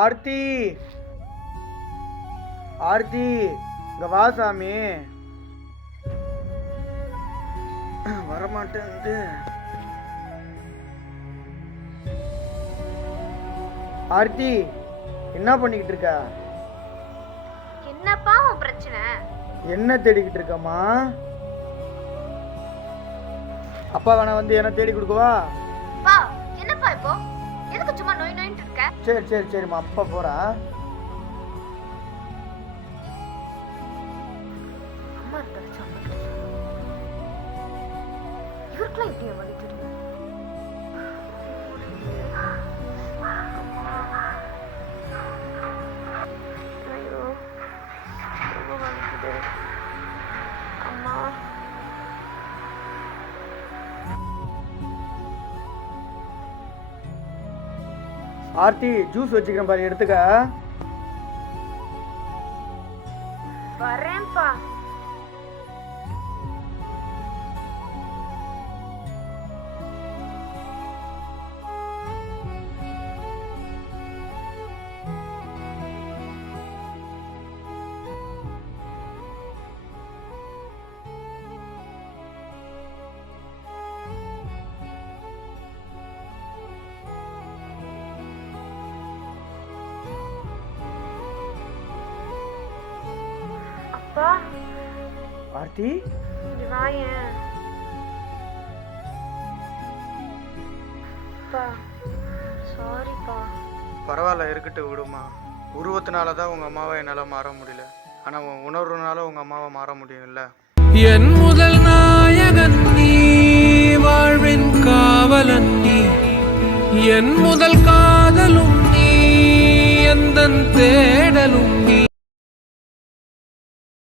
ஆர்த்தி ஆர்த்தி இங்க வா சாமி. வரமாட்டேன்ட்டு. ஆர்த்தி என்ன பண்ணிக்கிட்டு இருக்க? என்னப்பா உன் பிரச்சனை? என்ன தேடிக்கிட்டு இருக்கம்மா? அப்பா வேணா வந்து என்ன தேடி கொடுக்கவா? பா என்னப்பா இப்போ எதுக்கு சும்மா நோய் நோயின்னு இருக்க? சரி சரி சரிம்மா, அப்பா போறா. அம்மா இருக்காச்சு, இவருக்குலாம் எப்படி வழி தெரியும்? ஐயோ ரொம்ப வலிக்குது அம்மா. ஆர்த்தி ஜூஸ் வச்சுக்கிறேன் பாரு, எடுத்துக்க. வரேன்ப்பா. அப்பா ஆர்த்தி இங்க வாயேன். அப்பா சாரிப்பா. பரவாயில்ல, இருக்கட்டும், விடுமா. உருவத்தினால தான் உங்கள் அம்மாவை என்னால் மாற முடியல. ஆனால் உன் உணர்வுனால உங்கள் அம்மாவை மாற முடியும்ல. என் முதல் நாயகன் நீ, வாழ்வின் காவலன் நீ, என் முதல் காதலும் நீ, எந்தன் தேடலும் நீ.